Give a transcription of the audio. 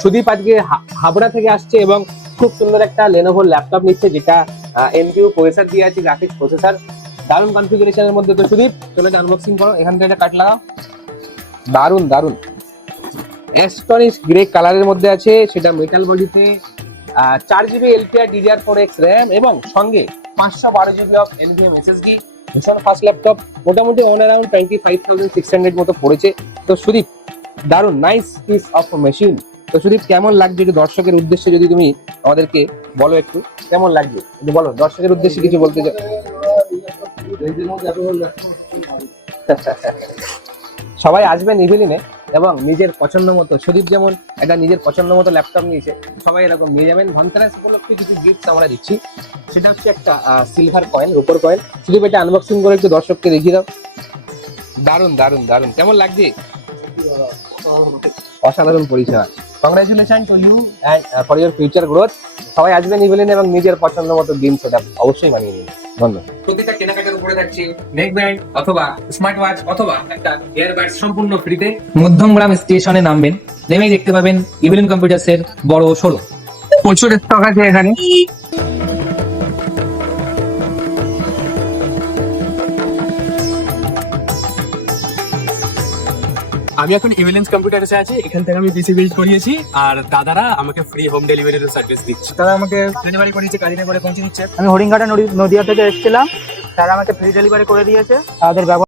সুদীপ আজকে হাবড়া থেকে আসছে এবং খুব সুন্দর একটা লেনোভোর ল্যাপটপ নিচ্ছে, যেটা এনভিউ প্রসেসর দিয়ে আছে, গ্রাফিক্স প্রসেসর, দারুণ কনফিগারেশনের মধ্যে। তো সুদীপ চলে আনবক্সিং করো, এখান থেকে একটা কাট লাগাও। দারুণ দারুণ অ্যাস্টনিশ গ্রে কালারের মধ্যে আছে, সেটা মেটাল বডিতে, 4 GB LPR DDR4X র্যাম এবং সঙ্গে 512 GB অফ NVMe SSD। ভীষণ ফাস্ট ল্যাপটপ, মোটামুটি অন অ্যারাউন্ড 25,600 মতো পড়েছে। তো সুদীপ দারুণ নাইস পিস অফ মেশিন। তো সুদীপ কেমন লাগছে, একটু দর্শকের উদ্দেশ্যে যদি তুমি আমাদেরকে বলো, একটু কেমন লাগছে একটু বলো, দর্শকের উদ্দেশ্যে কিছু বলতে চাও। সবাই আসবেন ইভিলিনে এবং নিজের পছন্দ মতো, সুদীপ যেমন একটা নিজের পছন্দ মতো ল্যাপটপ নিয়েছে, সবাই এরকম নিয়ে যাবেন। ধনতেরাস উপলক্ষে কিছু গিফট আমরা দিচ্ছি, সেটা হচ্ছে একটা সিলভার কয়েন, রূপোর কয়েন। সুদীপ এটা আনবক্সিং করে একটু দর্শককে দেখিয়ে দাও। দারুণ দারুণ দারুণ, কেমন লাগছে? অসাধারণ পরিষেবা। Congratulation to you and for your future growth. সবাই আসবেন ইভিলিনে এবং নিজের পছন্দ মতো দিন সেটা অবশ্যই মানিয়ে নেবেন। ধন্যবাদ। প্রতিটা কেনাকাটার উপরে থাকছে নেক ব্যান্ড অথবা স্মার্ট ওয়াচ অথবা একটা ইয়ারবাডস সম্পূর্ণ ফ্রিতে। মধ্যমগ্রাম স্টেশনে নামবেন, নেমেই দেখতে পাবেন ইভিলিন কম্পিউটার্স এর বড় শোরুম। প্রচুর স্টক আছে এখানে। আমি এখন ইভিলেন্স কম্পিউটার্সে আছি, এখান থেকে আমি পিসি বিল্ড করিয়েছি আর দাদারা আমাকে ফ্রি হোম ডেলিভারির সার্ভিস দিচ্ছে। তারা আমাকে ডেলিভারি করিয়েছে, গাড়িতে করে পৌঁছে দিচ্ছে। আমি হরিণঘাটা নদিয়া থেকে এসেছিলাম, তারা আমাকে ফ্রি ডেলিভারি করে দিয়েছে। তাদের ব্যবহার